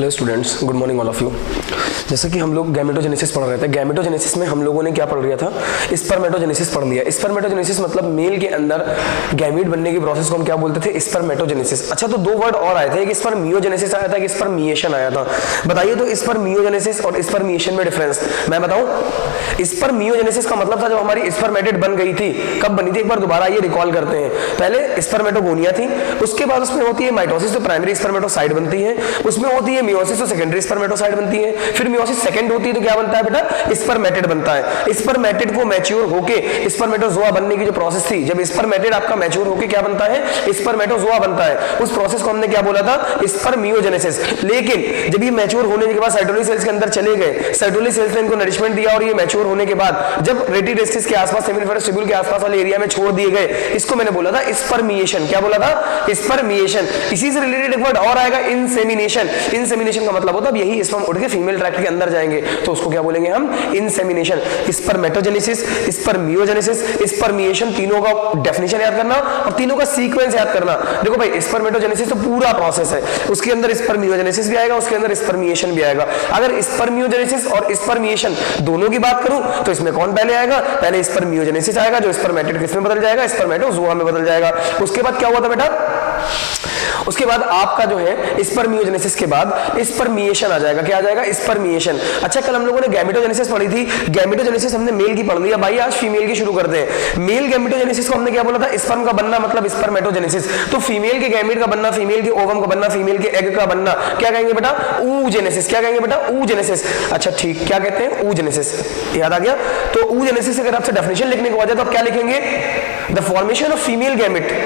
Hello students, good morning all of you. जैसे कि हम लोग गैमेटोजेनेसिस पढ़ रहे थे, गैमेटोजेनेसिस में हम लोगों ने क्या पढ़ लिया था, स्पर्मेटोजेनेसिस पढ़ लिया। स्पर्मेटोजेनेसिस मतलब मेल के अंदर गैमीट बनने की प्रोसेस को हम क्या बोलते थे, स्पर्मेटोजेनेसिस। अच्छा, तो दो वर्ड और आए थे, एक स्पर्मियोजेनेसिस आया था, एक स्पर्मिएशन आया था। बताइए तो स्पर्मियोजेनेसिस और स्पर्मिएशन में डिफरेंस मैं बताऊं। स्पर्मियोजेनेसिस का मतलब था जब हमारी स्पर्मेटेड बन गई थी, कब बनी थी, एक बार दोबारा ये रिकॉल करते हैं। पहले स्पर्मेटोगोनिया थी, उसके बाद उसमें होती है माइटोसिस, तो प्राइमरी स्पर्मेटोसाइट बनती है, उसमें होती है मियोसिस, तो सेकेंडरी स्पर्मेटोसाइट बनती है, फिर मियोसिस सेकंड होती है तो क्या बनता है बेटा, स्पर्मेटेड बनता है। स्पर्मेटेड को मैच्योर होके स्पर्मेटोजोआ बनने की जो प्रोसेस थी, जब स्पर्मेटेड आपका मैच्योर होके क्या बनता है, स्पर्मेटोजोआ बनता है, उस प्रोसेस को हमने क्या बोला था, स्पर्मियोजेनेसिस। लेकिन जब ये मैच्योर होने के बाद साइटोली सेल्स के अंदर चले गए, साइटोली सेल्स ने इनको नरिशमेंट दिया और ये मैच्योर होने के बाद जब रेटिडेस्टिस के आसपास, सेमिनिफरस ट्यूब्यूल के आसपास वाले एरिया में छोड़ दिए गए, इसको मैंने बोला था स्पर्मिएशन। क्या बोला था, स्पर्मिएशन। इसी से रिलेटेड एक वर्ड और आएगा, इंसेमिनेशन। इंसेमिनेशन का मतलब होता है यही स्पर्म उड़ के फीमेल ट्रैक्ट के अंदर जाएंगे, तो उसको क्या बोलेंगे हम, इंसेमिनेशन। स्पर्मेटोजेनेसिस, स्पर्मियोजेनेसिस, स्पर्मिएशन, तीनों का डेफिनेशन याद करना और तीनों का सीक्वेंस याद करना। देखो भाई, स्पर्मेटोजेनेसिस तो पूरा प्रोसेस है, उसके अंदर स्पर्मियोजेनेसिस भी आएगा, उसके अंदर स्पर्मिएशन भी आएगा। अगर स्पर्मियोजेनेसिस और स्पर्मिएशन दोनों की बात करूं तो इसमें कौन पहले आएगा, पहले स्पर्मियोजेनेसिस आएगा, जो स्पर्मेटेड किसमें बदल जाएगा, स्पर्मेटोजोआ में बदल जाएगा। उसके बाद क्या हुआ था बेटा, उसके बाद आपका जो है स्पर्मियोजेनेसिस के बाद स्पर्मिएशन आ जाएगा। क्या आ जाएगा, स्पर्मिएशन। अच्छा, कल हम लोगों ने गैमेटोजेनेसिस पढ़ी थी, गैमेटोजेनेसिस हमने मेल की पढ़ ली, भाई आज फीमेल की शुरू करते हैं। मेल गैमेटोजेनेसिस को हमने क्या बोला था, स्पर्म का बनना मतलब स्पर्मेटोजेनेसिस। तो फीमेल के गैमेट का बनना, फीमेल के ओवम का बनना, फीमेल के एग का बनना, क्या कहेंगे बेटा, ऊजेनेसिस। क्या कहेंगे बेटा, ऊजेनेसिस। अच्छा ठीक, क्या कहते हैं, ऊजेनेसिस। याद आ गया। तो ऊजेनेसिस अगर आपसे डेफिनेशन लिखने को आ जाए तो आप क्या लिखेंगे, the formation of female gamete,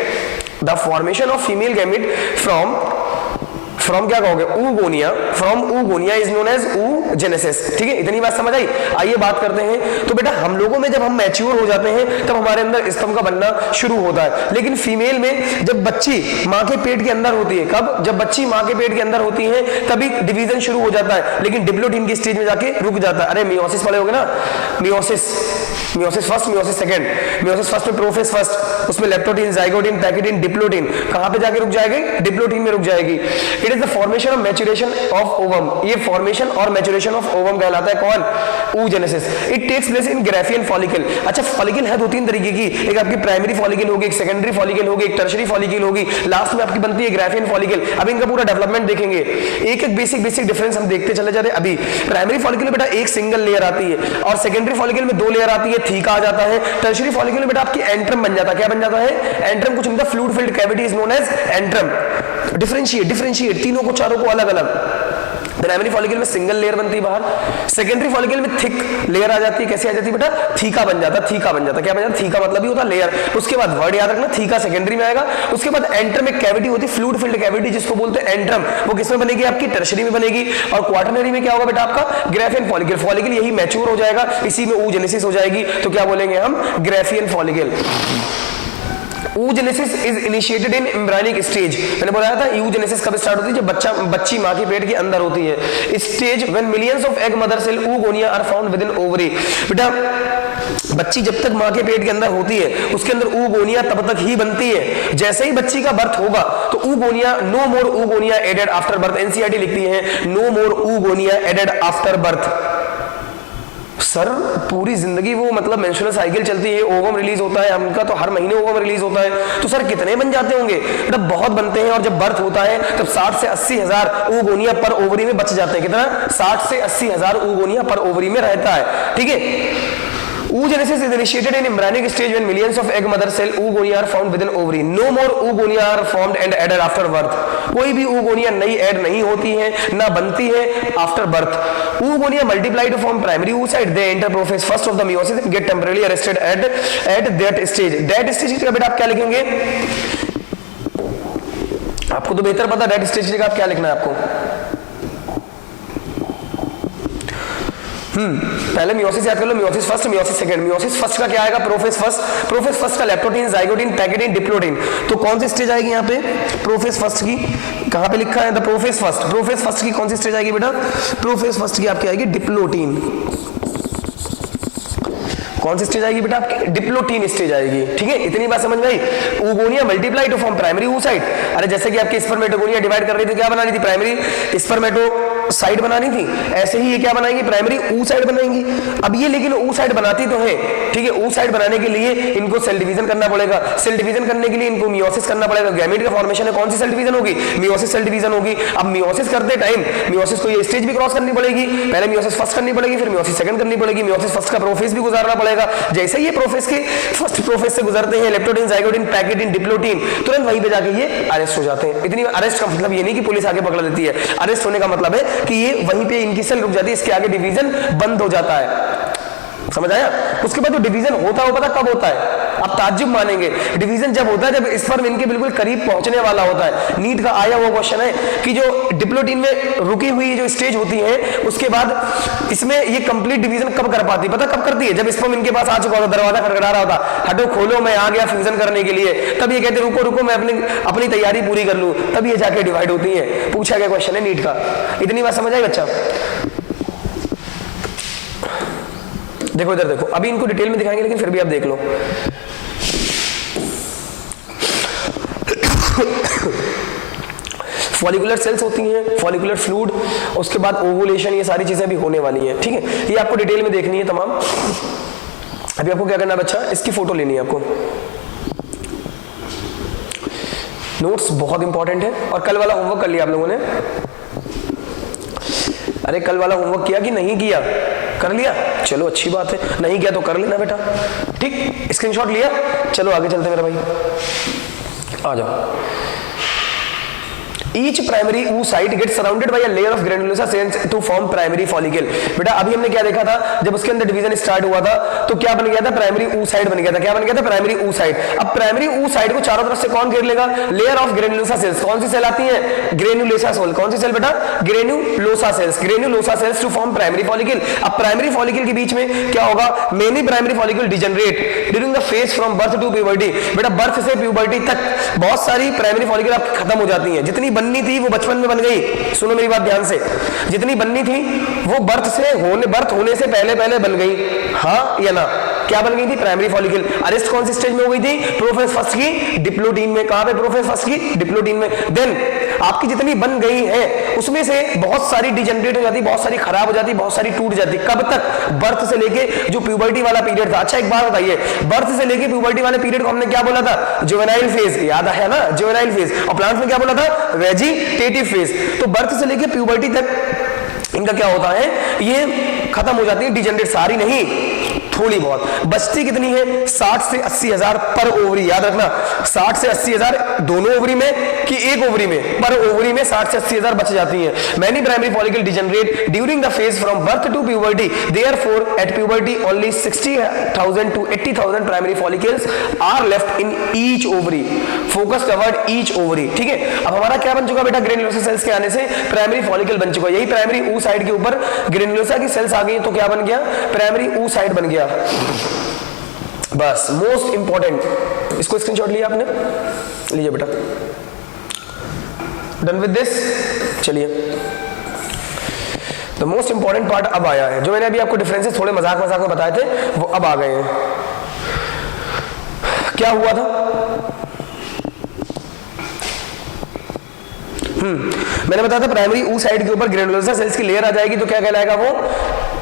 the formation of female gamete from क्या कहोगे, oogonia, from oogonia is known as oogenesis। ठीक है, इतनी बात समझ आई। आइए बात करते हैं। तो बेटा हम लोगों में जब हम मैच्योर हो जाते हैं तब हमारे अंदर स्पर्म का बनना शुरू होता है, लेकिन फीमेल में जब बच्ची माँ के पेट के अंदर होती है, कब, जब बच्ची माँ के पेट के अंदर होती है तभी डिवीजन शुरू हो जाता है, लेकिन डिप्लोटीन की स्टेज में जाके रुक जाता है। अरे मियोसिस पढ़े होगे ना, meiosis, meiosis first, meiosis second. Meiosis first में प्रोफेज फर्स्ट, उसमें लेप्टोटीन, जाइगोटीन, पैकिटीन, डिप्लोटीन, कहां पे जाके रुक जाएगी, डिप्लोटीन में रुक जाएगी। It is the formation of maturation of ovum, ये फॉर्मेशन और मैच्योरेशन ऑफ ओवम कहलाता है कौन, oogenesis। It takes place in Graafian follicle. अच्छा, फॉलिकल है दो तीन तरीके की, एक आपकी प्राइमरी फॉलिकल होगी, एक सेकेंडरी फॉलिकल होगी, एक टर्शरी फॉलिकल होगी, लास्ट में आपकी बनती है ग्राफियन फॉलिकल। अब इनका पूरा डेवलपमेंट देखेंगे, एक एक बेसिक डिफरेंस हम देखते चले जा रहे हैं। अभी प्राइमरी फॉलिकल में बेटा एक सिंगल लेयर आती है और सेकेंडरी फॉलिकल में दो लेयर आती है, थीका आ जाता है। टर्शरी फॉलिकल में बेटा आपकी एंट्रम बन जाता है। क्या बन जाता है, एंट्रम। कुछ नहीं था, fluid filled cavity is known as antrum. Differentiate तीनों को, चारों को अलग अलग। प्राइमरी फॉलिकल में सिंगल लेयर बनती है बाहर, सेकेंडरी फॉलिकल में थिक लेयर आ जाती है। कैसे आ जाती है बेटा, थीका बन जाता, थीका बन जाता। क्या बन जाता, थीका मतलब ही होता लेयर। उसके बाद वर्ड याद रखना, थीका सेकेंडरी में आएगा। उसके बाद एंट्रम एक कैविटी होती है, फ्लूइड फिल्ड कैविटी जिसको बोलते हैं एंट्रम, वो किसमें बनेगी, आपकी टर्शरी में बनेगी। और क्वाटरनरी में क्या होगा बेटा, आपका ग्राफियन फॉलिकल। फॉलिकल यही मैच्योर हो जाएगा, इसी में oogenesis हो जाएगी, तो क्या बोलेंगे हम, Graafian follicle. oogenesis is initiated in embryonic stage। मैंने बताया था oogenesis कब स्टार्ट होती है, जब बच्ची माँ के पेट के अंदर होती है। Stage when millions of egg mother cell oogonia are found within ovary। बेटा बच्ची जब तक माँ के पेट के अंदर होती है उसके अंदर oogonia तब तक ही बनती है। जैसे ही बच्ची का बर्थ होगा तो oogonia, no more oogonia added after birth। NCERT लिखती है no more oogonia added after birth। Sir पूरी जिंदगी वो मतलब मेंस्ट्रुअल साइकिल चलती है, ओवम रिलीज होता है, हमका तो हर महीने ओवम रिलीज होता है, तो सर कितने बन जाते होंगे, बेटा बहुत बनते हैं। और जब बर्थ होता है तब 60 से 80 हजार oogonia पर ओवरी में बच जाते हैं। कितना, 60 से 80 हजार oogonia पर ओवरी में रहता है। ठीक है, oogenesis is initiated in embryonic stage when millions of egg mother cell oogonia are found within ovary। No more oogonia are formed and added after birth। कोई भी oogonia नई ऐड नहीं होती है, ना बनती है after birth. oogonia multiply to form primary oocyte, they enter prophase first of the meiosis and get temporarily arrested at that stage। that stage का बेटा आप क्या लिखेंगे, आपको तो बेहतर पता that stage का आप क्या लिखना है आपको। पहले मियोसिस याद कर लो, meiosis first, meiosis second. Meiosis first का क्या आएगा, प्रोफेज फर्स्ट। प्रोफेज फर्स्ट का लेप्टोटीन, जाइगोटीन, पैकिटीन, डिप्लोटीन। तो कौन सी स्टेज आएगी यहाँ पे, प्रोफेज फर्स्ट की, कहाँ पे लिखा है, the prophase first. Prophase first की कौन सी स्टेज आएगी बेटा, प्रोफेज फर्स्ट की आपकी आएगी डिप्लोटीन। कौन सी स्टेज आएगी बेटा आपकी, डिप्लोटीन स्टेज आएगी। ठीक है, इतनी बात समझ में आई। oogonia multiply two form primary oocyte। अरे जैसे कि आपकी स्पर्मेटोगोनिया डिवाइड कर रही थी, क्या बना रही थी, प्राइमरी स्पर्मेटो साइड बनानी थी, ऐसे ही ये क्या बनाएंगी, प्राइमरी ऊ साइड बनाएंगी। अब ये लेकिन ऊ साइड बनाती तो है, ठीक है, ऊ साइड बनाने के लिए इनको सेल डिवीजन करना पड़ेगा, सेल डिवीजन करने के लिए इनको मियोसिस करना पड़ेगा। गैमेट का फॉर्मेशन है, कौन सी सेल डिवीजन होगी, मियोसिस सेल डिवीजन होगी। अब मियोसिस करते टाइम मियोसिस को ये स्टेज भी क्रॉस करनी पड़ेगी, पहले मियोसिस फर्स्ट करनी पड़ेगी, फिर मियोसिस सेकंड करनी पड़ेगी, मियोसिस फर्स्ट का प्रोफेज भी गुजारना पड़ेगा। जैसे ये प्रोफेज के फर्स्ट प्रोफेज से गुजरते हैं, लेप्टोडीन, जाइगोडीन, पैकेटिन, डिप्लोटीन, तुरंत वहीं पे जाके ये अरेस्ट हो जाते हैं। इतनी अरेस्ट का मतलब ये नहीं कि पुलिस आगे पकड़ लेती है, अरेस्ट होने का मतलब है कि ये वहीं पे इनकी सेल रुक जाती है, इसके आगे डिवीजन बंद हो जाता है। समझ आया? उसके बाद जो डिवीजन होता है वो पता कब होता है, आप ताज्जुब मानेंगे, डिवीजन जब होता है जब स्पर्म इनके बिल्कुल करीब पहुंचने वाला होता है। नीट का आया हुआ क्वेश्चन है कि जो डिप्लोटीन में रुकी हुई जो स्टेज होती है उसके बाद इसमें ये कंप्लीट डिवीजन कब कर पाती है, पता कब करती है, जब स्पर्म इनके पास आ चुका होता, दरवाजा खटखटा रहा होता, हटो खोलो मैं आ गया फ्यूजन करने के लिए, तब ये कहते रुको रुको मैं अपनी तैयारी पूरी कर लूं, तब ये जाके डिवाइड होती है। पूछा गया क्वेश्चन है नीट का, इतनी बात समझ आई बच्चा? देखो इधर देखो, अभी इनको डिटेल में दिखाएंगे लेकिन फिर भी आप देख लो। फॉलिकुलर सेल्स होती हैं, फॉलिकुलर फ्लूइड, उसके बाद ओवुलेशन, ये सारी चीजें भी होने वाली हैं, ठीक है, ये आपको डिटेल में देखनी है तमाम। अभी आपको क्या करना है बच्चा, इसकी फोटो लेनी है आपको। नोट्स बहुत इंपॉर्टेंट है, और कल वाला होमवर्क कर लिया आप लोगों ने? अरे कल वाला होमवर्क किया कि नहीं किया? कर लिया, चलो अच्छी बात है, नहीं किया तो कर लेना बेटा, ठीक, स्क्रीनशॉट लिया, चलो आगे चलते मेरा भाई, आ जाओ। Each primary oocyte gets surrounded by a layer of granulosa cells to form primary follicle। बेटा अभी हमने क्या देखा था, जब उसके अंदर डिवीजन स्टार्ट हुआ था तो क्या बन गया था, प्राइमरी oocyte बन गया था। क्या बन गया था, प्राइमरी oocyte। अब प्राइमरी oocyte को चारों तरफ से कौन घेर लेगा, लेयर ऑफ ग्रेनुलोसा सेल्स। कौन सी सेल आती है, ग्रेनुलोसा सेल। कौन सी सेल बेटा, granulosa cells, granulosa cells to form primary follicle. अब प्राइमरी फॉलिकल के बीच में क्या होगा, many primary follicle degenerate during the phase from birth to puberty. बेटा बर्थ से प्यूबर्टी तक बहुत सारी प्राइमरी फॉलिकल आपकी खत्म हो जाती हैं, जितनी बननी थी वो बचपन में बन गई। सुनो मेरी बात ध्यान से, जितनी बननी थी वो बर्थ होने से पहले बन गई, हाँ या ना? क्या बन गई थी, प्राइमरी फॉलिकल। अरेस्ट कौन सी स्टेज में हो गई थी, प्रोफेज फर्स्ट की डिप्लोटीन में। कहां पे, प्रोफेज फर्स्ट की डिप्लोटीन में। देन आपकी जितनी बन गई है उसमें से बहुत सारी डिजनरेट हो जाती, बहुत सारी खराब हो जाती, बहुत सारी टूट जाती। कब तक, बर्थ से लेके जो प्यूबर्टी वाला पीरियड था। अच्छा एक बात बताइए, बर्थ से लेके प्यूबर्टी वाले पीरियड को हमने क्या बोला था, जुवेनाइल फेज, याद है ना, जुवेनाइल फेज। और प्लांट्स में क्या बोला था, वेजिटेटिव फेज। तो बर्थ से लेके प्यूबर्टी तक इनका क्या होता है, ये खत्म हो जाती है, डिजनरेट सारी नहीं, थोड़ी बहुत बचती। कितनी है, 60 से 80 हजार पर ओवरी। याद रखना, 60 से 80 हजार दोनों ओवरी में कि एक ओवरी में, पर ओवरी में 60 से 80 हजार बच जाती हैं। Many primary follicle degenerate during the phase from birth to puberty, therefore at puberty only 60,000 to 80,000 primary follicles are left in each ovary. Focus covered each ovary, ठीक है। अब हमारा क्या बन चुका बेटा, ग्रेनुलोसा सेल्स के आने से प्राइमरी फॉलिकल बन चुका है। यही प्राइमरी oocyte के ऊपर ग्रेनुलोसा की सेल्स आ गई तो क्या बन गया, प्राइमरी oocyte बन गया। बस मोस्ट इंपॉर्टेंट, इसको स्क्रीनशॉट लिया आपने, लीजिए बेटा। डन विद दिस, चलिए द मोस्ट इंपॉर्टेंट पार्ट अब आया है। जो मैंने अभी आपको डिफरेंसेस थोड़े मजाक में बताए थे वो अब आ गए हैं। क्या हुआ था, मैंने बताया था प्राइमरी oocyte के ऊपर ग्रेनुलोसा सेल्स की लेयर आ जाएगी तो क्या कहलाएगा, वो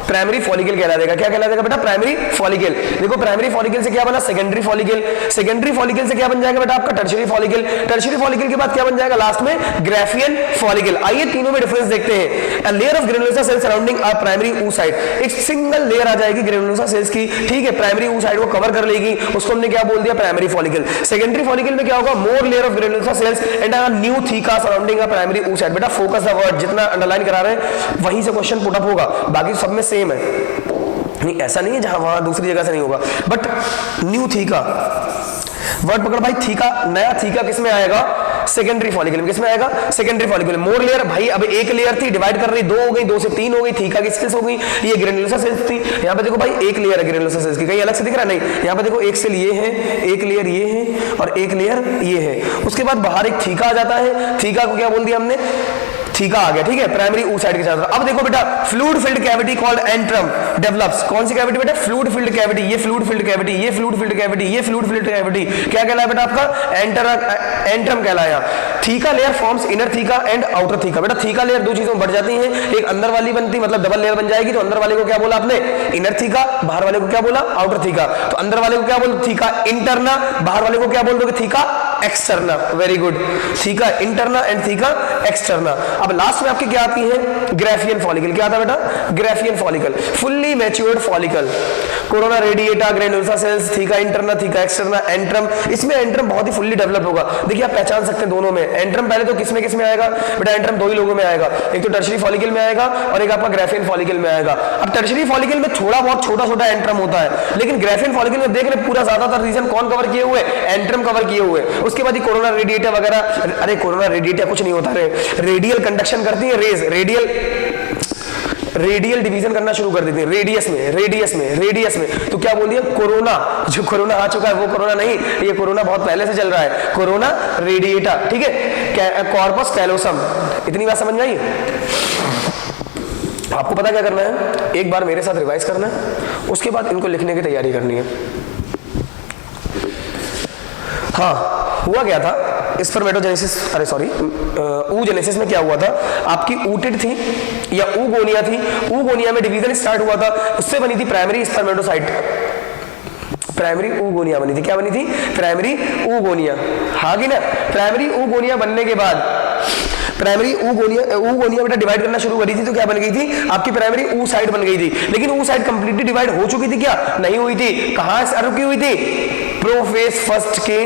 प्राइमरी फॉलिकल कहला देगा। क्या कहला देगा बेटा, प्राइमरी फॉलिकल। देखो प्राइमरी फॉलिकल से क्या बना, सेकेंडरी फॉलिकल। सेकेंडरी फॉलिकल से क्या बन जाएगा बेटा आपका, टर्शियरी फॉलिकल। टर्शियरी फॉलिकल के बाद क्या बन जाएगा लास्ट में, ग्राफियन फॉलिकल। आइए तीनों में डिफरेंस देखते हैं। A layer of granulosa cells surrounding a primary oocyte, एक सिंगल लेयर आ जाएगी ग्रेनुलोसा सेल्स की, ठीक है, प्राइमरी oocyte को कवर कर लेगी, उसको हमने क्या बोल दिया, प्राइमरी फॉलिकल। सेकेंडरी फॉलिकल में क्या होगा, more layer of granulosa cells and a new theca surrounding a primary oocyte। बेटा फोकस द वर्ड, जितना अंडरलाइन करा रहे हैं वहीं से क्वेश्चन पुट अप होगा, बाकी सब में सेम है। नहीं ऐसा नहीं है जहां वहां दूसरी जगह से नहीं होगा, बट न्यू थीका वर्ड पकड़ भाई, थीका, नया थीका किस में आएगा, सेकेंडरी फॉलिकल में। किस में आएगा, सेकेंडरी फॉलिकल। मोर लेयर भाई, अब एक लेयर थी डिवाइड कर रही, 2 हो गई, 2 से 3 हो गई, थीका की सेल्स हो गई, ये ग्रेनुलोसा सेल्स थी। यहाँ पे देखो भाई एक लेयर है ग्रेनुलोसा सेल्स की, कहीं अलग से दिख रहा नहीं, यहाँ पे देखो एक सेल ये है, एक लेयर ये है और एक लेयर ये है। उसके बाद बाहर एक थीका आ जाता है, थीका को क्या बोल दिया हमने, थीका आ गया, ठीक है, प्राइमरी ऊ साइड के साथ। अब देखो बेटा, fluid filled cavity called antrum develops. कौन सी कैविटी बेटा? Fluid filled cavity. ये फ्लूइड फिल्ड कैविटी, ये फ्लूइड फिल्ड कैविटी, ये फ्लूइड फिल्ड कैविटी क्या कहलाया बेटा? आपका एंट्रम कहलाया। Theca layer forms inner theca and outer theca. बेटा थीका लेयर दो चीजों में बढ़ जाती है, एक अंदर वाली बनती मतलब डबल लेयर बन जाएगी, तो अंदर वाले को क्या बोला आपने? Inner theca. बाहर वाले को क्या बोला? Outer theca. तो अंदर वाले को क्या बोल? Theca interna. बाहर वाले को क्या बोल दोगे? Theca externa. Very good, theca interna and theca externa. अब लास्ट में आपकी क्या आती है? Graafian follicle. क्या आता है बेटा? Graafian follicle, fully matured follicle. Corona radiata, granulosa cells, theca interna, theca externa, antrum. इसमें एंट्रम बहुत ही फुल्ली डेवलप होगा। देखिए आप पहचान सकते हैं दोनों में। एंट्रम पहले तो किसमें किसमें आएगा बेटा? एंट्रम दो ही लोगों में आएगा, एक तो टर्शरी फॉलिकल में आएगा और एक आपका ग्राफियन फॉलिकल में आएगा। अब टर्शरी फॉलिकल में थोड़ा बहुत छोटा छोटा एंट्रम होता है, लेकिन ग्राफियन फॉलिकल में देख रहे पूरा ज्यादातर रीजन कौन कवर किए हुए? एंट्रम कवर किए हुए। उसके बाद ही कोरोना रेडिएटा वगैरह। अरे कोरोना रेडिएटा कुछ नहीं होता रे, रेडियल कंडक्शन करती है रेज, रेडियल डिवीजन करना शुरू कर देती है, रेडियस में। तो क्या बोल दिया? कोरोना। जो कोरोना आ चुका है वो कोरोना नहीं, ये कोरोना बहुत पहले से चल रहा है, कोरोना रेडिएटा, ठीक है। Corpus callosum. इतनी बात समझ में आई? आपको पता क्या करना है? एक बार मेरे साथ रिवाइज करना है, उसके बाद इनको लिखने की तैयारी करनी है। हाँ, हुआ क्या था स्पर्मेटोजेनेसिस, अरे सॉरी, oogenesis में क्या हुआ था? आपकी ऊटिड थी या oogonia थी। oogonia में डिवीजन स्टार्ट हुआ था, उससे बनी थी प्राइमरी स्पर्मेटोसाइट। प्राइमरी oogonia बनी थी। क्या बनी थी? Primary oogonia। हाँ कि ना? प्राइमरी oogonia बनने के बाद प्राइमरी oogonia बेटा डिवाइड करना शुरू करी थी, तो क्या बन गई थी? आपकी प्राइमरी ऊ साइड बन गई थी। लेकिन ऊ साइड कंप्लीटली डिवाइड हो चुकी थी क्या? नहीं हुई थी। कहां से रुकी हुई थी? प्रोफेज फर्स्ट के,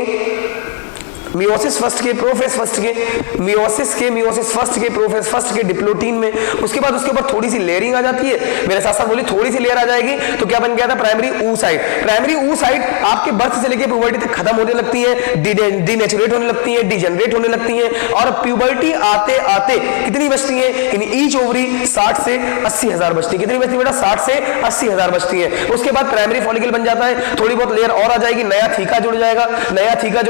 मियोसिस फर्स्ट के, प्रोफेज फर्स्ट के, मियोसिस फर्स्ट के, प्रोफेज फर्स्ट के डिप्लोटीन में। उसके बाद उसके ऊपर थोड़ी सी लेयरिंग आ जाती है, मेरे साथ साथ बोली थोड़ी सी लेयर आ जाएगी, तो क्या बन गया था? प्राइमरी ऊ साइड। प्राइमरी ऊ साइड आपके बर्थ से लेकर प्यूबर्टी तक खत्म होने लगती है, डीनेचुरेट होने लगती है, डिजेनरेट होने लगती है, और प्यूबर्टी आते आते कितनी बचती है? इन ईच ओवरी 60 से 80 हजार बचती है। कितनी बचती है बेटा? 60 से 80 हजार बचती है। उसके बाद प्राइमरी फॉलिकल बन जाता है, थोड़ी बहुत लेयर और आ जाएगी, नया थीका जुड़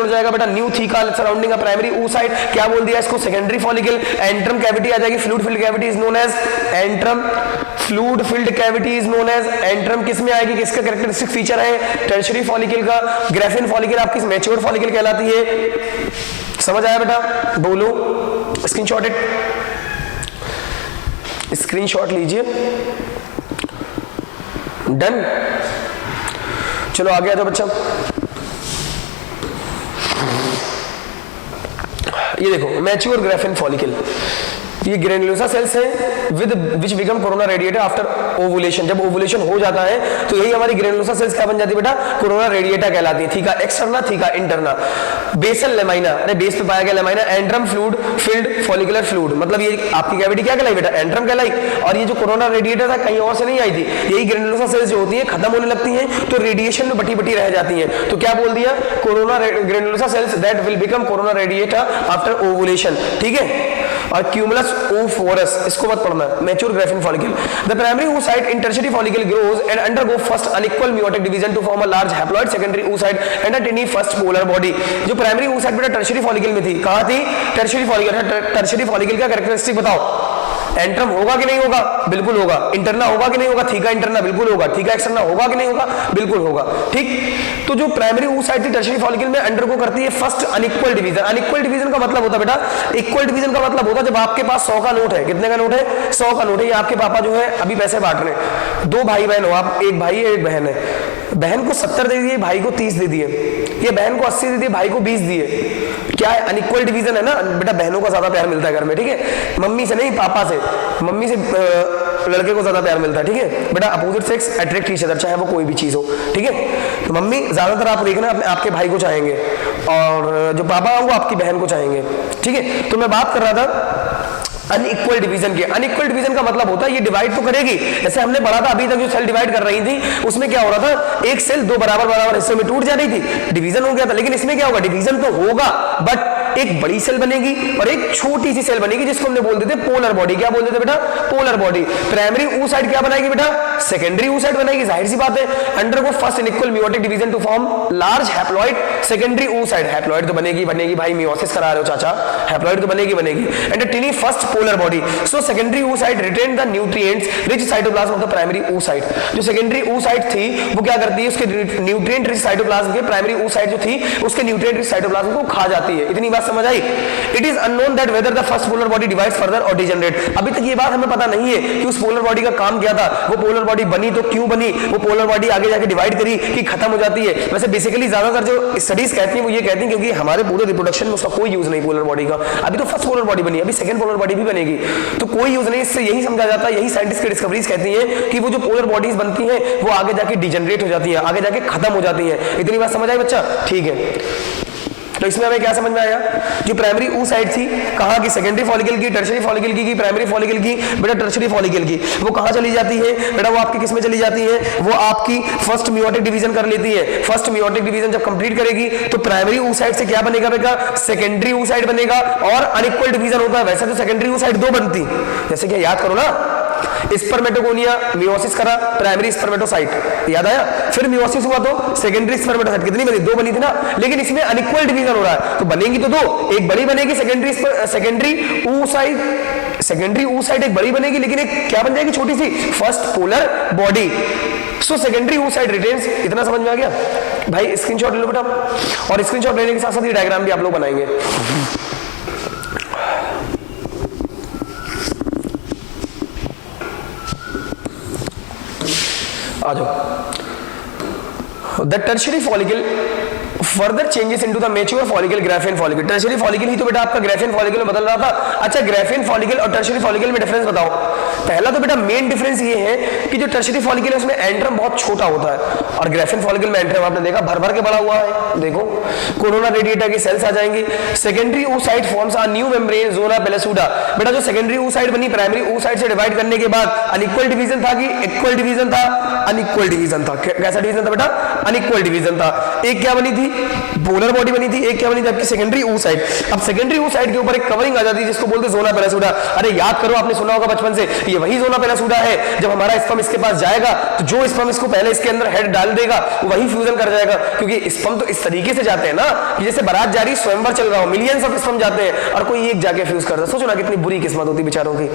जाएगा, बेटा new theca surrounding a primary oocyte. क्या बोल दिया इसको? Secondary follicle. एंट्रम कैविटी आ जाएगी, fluid filled cavity is known as antrum. Fluid filled cavity is known as antrum. किसमें आएगी? किसका कैरेक्टरिस्टिक फीचर है? टर्शियरी फॉलिकल का। ग्राफियन फॉलिकल आपकी मैच्योर्ड फॉलिकल कहलाती है। समझ आया बेटा? बोलो, स्क्रीनशॉट इट, स्क्रीनशॉट लीजिए। डन। चलो आगे आ जाओ बच्चा। ये देखो, मैच्योर ग्राफियन फॉलिकल, ये ग्रेनुलोसा सेल्स हैं with which become corona radiata after ovulation. जब ओवुलेशन हो जाता है तो यही हमारी ग्रेनुलोसा सेल्स क्या बन जाती है बेटा? कोरोना रेडिएटा कहलाती है। Theca externa, theca interna. Basal lamina, अरे बेस पे पाया गया lamina. Antrum fluid filled follicular fluid, मतलब ये आपकी कैविटी क्या कहलाई बेटा? एंट्रम कहलाई। और ये जो कोरोना रेडिएटा था कहीं और से नहीं आई थी, यही ग्रेनुलोसा सेल्स जो होती है खत्म होने लगती हैं, तो रेडिएशन में बटी बटी रह जाती हैं। तो क्या बोल दिया? Corona granulosa cells that will become corona radiata after ovulation, ठीक है। और क्यूमुलस oophorus, इसको मत पढ़ना। Mature Graafian follicle, the primary oocyte in tertiary follicle grows and undergo first unequal meiotic division to form a large haploid secondary oocyte and a tiny first polar body. जो primary oocyte बेटा tertiary follicle में थी, कहां थी? Tertiary follicle. Tertiary follicle का characteristic बताओ। Antrum होगा कि नहीं होगा? बिल्कुल होगा। इंटरना होगा कि नहीं होगा? थीका इंटरना बिल्कुल होगा। थीका एक्सटर्ना होगा कि नहीं होगा? बिल्कुल होगा, ठीक। तो जो प्राइमरी ऊ साइट थी टर्शियरी फॉलिकल में अंडरगो करती है first unequal division. Unequal division का मतलब होता है बेटा, इक्वल डिवीजन का मतलब होता है जब आपके पास 100 का नोट है। कितने का नोट है? 100 का नोट है। ये आपके पापा जो है अभी पैसे बांट रहे हैं, दो भाई बहन हो आप, एक भाई है एक बहन है। बहन को 70 दे दिए, भाई को 30 दे दिए, ये बहन को 80 दे दिए, भाई को 20 दिए। क्या है? अनइक्वल डिवीजन है ना बेटा। बहनों को ज्यादा प्यार मिलता है घर में, ठीक है। मम्मी से नहीं, पापा से। मम्मी से लड़के को ज्यादा प्यार मिलता है, ठीक है बेटा। Opposite sex attract each other, चाहे वो कोई भी चीज हो, ठीक है। तो मम्मी ज्यादातर आप देखना आपके भाई को चाहेंगे, और जो पापा हैं वो आपकी बहन को चाहेंगे, ठीक है। तो मैं बात कर रहा था अनइक्वल डिवीजन के। अनइक्वल डिवीजन का मतलब होता है ये डिवाइड तो करेगी, जैसे हमने पढ़ा था अभी तक जो सेल डिवाइड कर रही थी उसमें क्या हो रहा था? एक सेल दो बराबर बराबर हिस्सों में टूट जा रही थी, डिवीजन हो गया था। लेकिन इसमें क्या होगा? डिवीजन तो होगा, बट एक बड़ी सेल बनेगी और एक छोटी सी सेल बनेगी, जिसको हमने बोलते थे पोलर बॉडी। क्या बोलते थे बेटा? Polar body. Primary oocyte क्या बनाएगी बेटा? सेकेंडरी oocyte बनेगी, जाहिर सी बात है। Undergo first inequal meiotic division to form large haploid secondary oocyte, haploid तो बनेगी भाई, मियोसिस करा रहे हो चाचा, हैप्लॉइड तो बनेगी and tiny first polar body. So secondary oocyte retain the nutrients rich cytoplasm of the primary oocyte। जो सेकेंडरी oocyte थी वो क्या करती है, उसके न्यूट्रिएंट रिच साइटोप्लाज्म के प्राइमरी oocyte जो थी उसके न्यूट्रिएंट रिच साइटोप्लाज्म को खा जाती है। इतनी बात समझ आई। It is unknown that whether the first polar body divides further और डिजेनरेट। अभी तक ये बात हमें पता नहीं है कि उस पोलर बॉडी का काम क्या था, वो पोलर बॉडी बनी तो क्यों बनी, वो पोलर बॉडी आगे जाके डिवाइड करी कि खत्म हो जाती है। वैसे बेसिकली ज्यादातर जो स्टडीज कहती हैं वो ये कहती हैं क्योंकि हमारे पूरे रिप्रोडक्शन में उसका कोई यूज नहीं पोलर बॉडी का। अभी तो फर्स्ट पोलर बॉडी बनी, अभी सेकंड पोलर बॉडी भी बनेगी, तो कोई यूज नहीं। इससे यही समझा जाता है, यही साइंटिस्ट की डिस्कवरीज कहती हैं कि वो जो पोलर बॉडीज बनती हैं वो आगे जाके डिजेनरेट हो जाती है, आगे जाके खत्म हो जाती है। इतनी बात समझ आई बच्चा? ठीक है। तो इसमें हमें क्या समझ में आया, जो प्राइमरी oocyte थी कहाँ की, सेकेंडरी फॉलिकल की, टर्शियरी फॉलिकल की, प्राइमरी फॉलिकल की, बेटा टर्शियरी फॉलिकल की। वो कहाँ चली जाती है बेटा, वो आपकी किस में चली जाती है, वो आपकी फर्स्ट मियोटिक डिवीजन कर लेती है। फर्स्ट मियोटिक डिवीजन जब कंप्लीट करेगी तो प्राइमरी oocyte से क्या बनेगा बेटा, सेकेंडरी oocyte बनेगा और अनइक्वल डिवीजन होता है। वैसे तो सेकेंडरी oocyte दो बनती, जैसे कि याद करो ना, स्पर्मेटोगोनिया, मियोसिस करा, प्राइमरी स्पर्मेटोसाइट, याद आया, फिर मियोसिस हुआ तो सेकेंडरी स्पर्मेटोसाइट। कितनी बनी, दो बनी थी ना, लेकिन इसमें अनइक्वल डिवीजन हो रहा है तो बनेगी तो दो, एक बड़ी बनेगी सेकेंडरी oocyte एक बड़ी बनेगी, लेकिन एक क्या बन जाएगी, छोटी सी first polar body. So secondary oocyte retains. इतना समझ में आ गया भाई? स्क्रीनशॉट ले लो बेटा, और स्क्रीनशॉट लेने के साथ साथ ये डायग्राम भी आप लोग बनाएंगे। आ जाओ। The tertiary follicle further changes into the mature follicle, Graafian follicle. Tertiary follicle ही तो बेटा आपका ग्राफियन फॉलिकल में बदल रहा था। अच्छा, ग्राफियन फॉलिकल और टर्शियरी फॉलिकल में डिफरेंस बताओ। पहला तो बेटा मेन डिफरेंस ये है कि जो टर्शियरी फॉलिकल है उसमें एंट्रम बहुत छोटा होता है, और ग्राफियन फॉलिकल में एंट्रम आपने देखा भर भर के बड़ा हुआ है। देखो कोरोना रेडिएटा की सेल्स आ जाएंगी। Secondary oocyte forms a new membrane zona pellucida. बेटा जो सेकेंडरी oocyte बनी प्राइमरी oocyte से डिवाइड करने के बाद अनइक्वल डिवीजन था कि इक्वल डिवीजन था, अनइक्वल डिवीजन था। कैसा डिवीजन था बेटा, अनइक्वल डिवीजन था। एक क्या बनी थी, पोलर बॉडी बनी थी, एक क्या बनी थी आपकी सेकेंडरी oocyte। अब सेकेंडरी oocyte के ऊपर एक कवरिंग आ जाती है जिसको बोलते हैं जोना पेलेसुडा। अरे याद करो, आपने सुना होगा बचपन से, ये वही जोना पेलेसुडा है। जब हमारा स्पर्म इसके पास जाएगा तो जो स्पर्म इसको पहले इसके अंदर हेड डाल देगा वही फ्यूजन कर जाएगा, क्योंकि स्पर्म तो इस तरीके से जाते हैं ना कि जैसे बारात जा रही, स्वयंवर चल रहा हो, मिलियंस ऑफ स्पर्म जाते हैं और कोई एक जाके फ्यूज करता है। सोचो ना कितनी बुरी किस्मत होती बेचारों की,